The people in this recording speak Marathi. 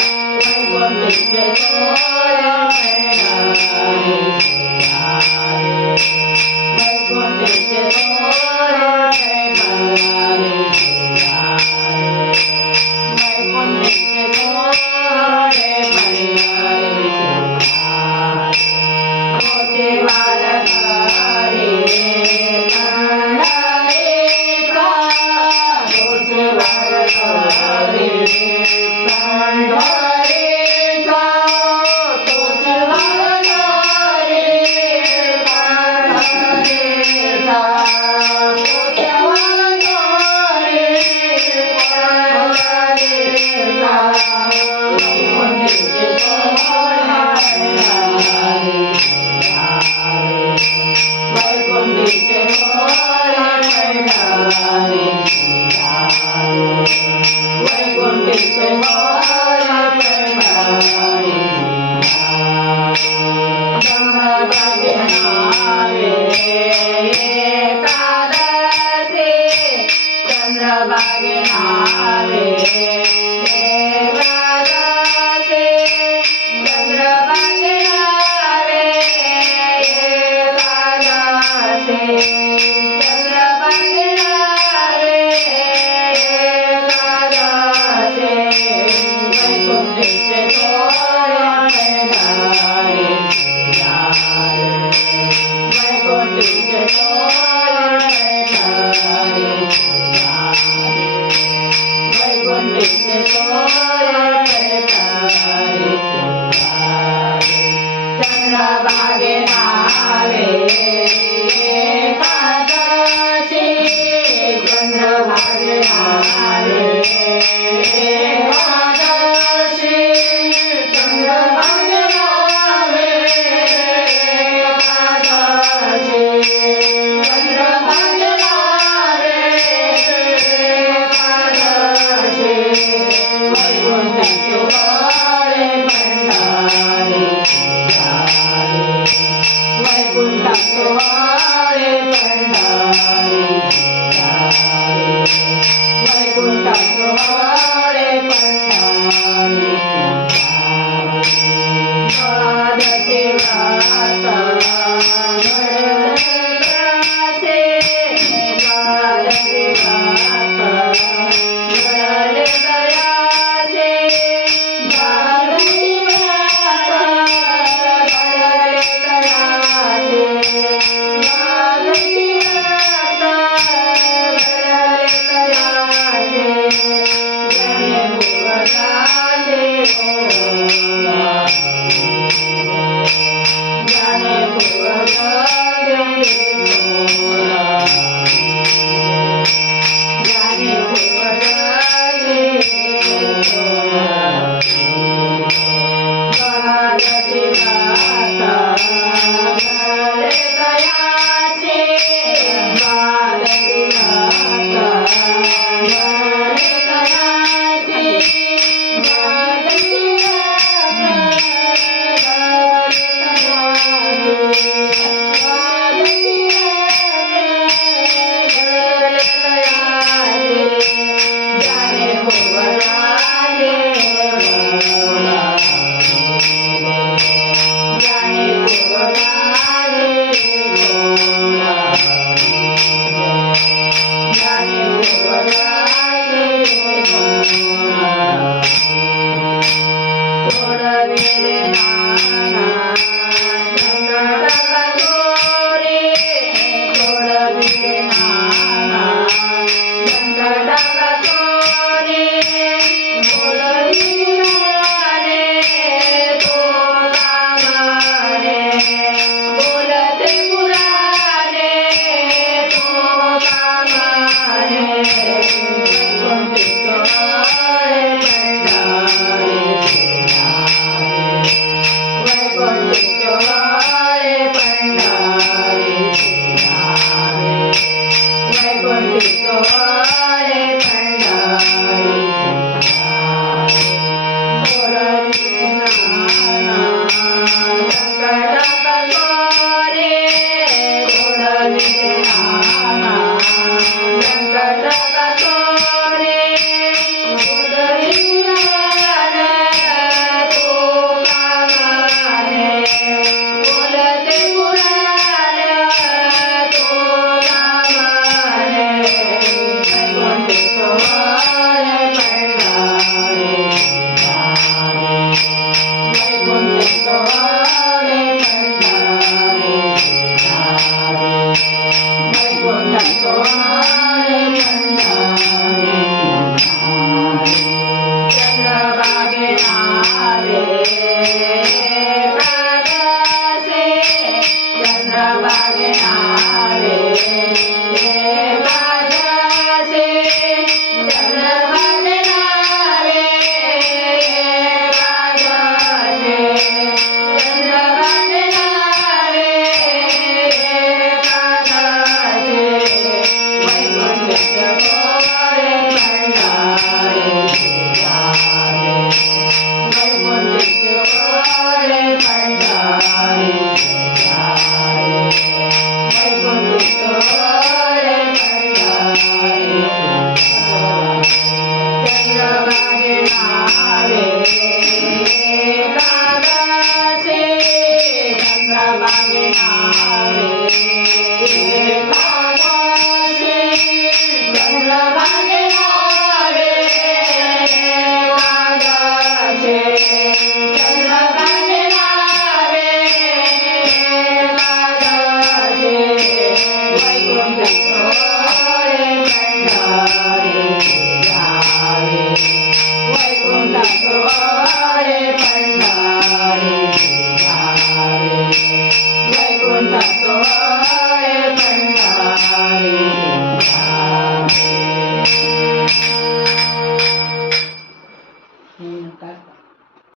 Hare Hare चंद्रभागे Bye.